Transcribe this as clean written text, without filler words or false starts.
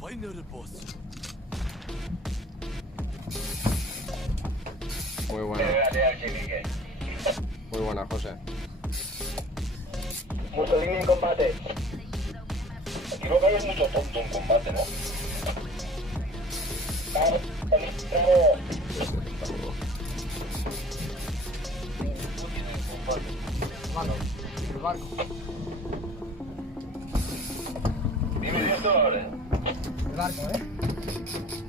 final boss. Muy buena. Muy buena, José. Mussolini en combate. Aquí lo que hay es mucho tonto en combate, ¿no? El barco. Dime, Néstor. El barco, ¿eh?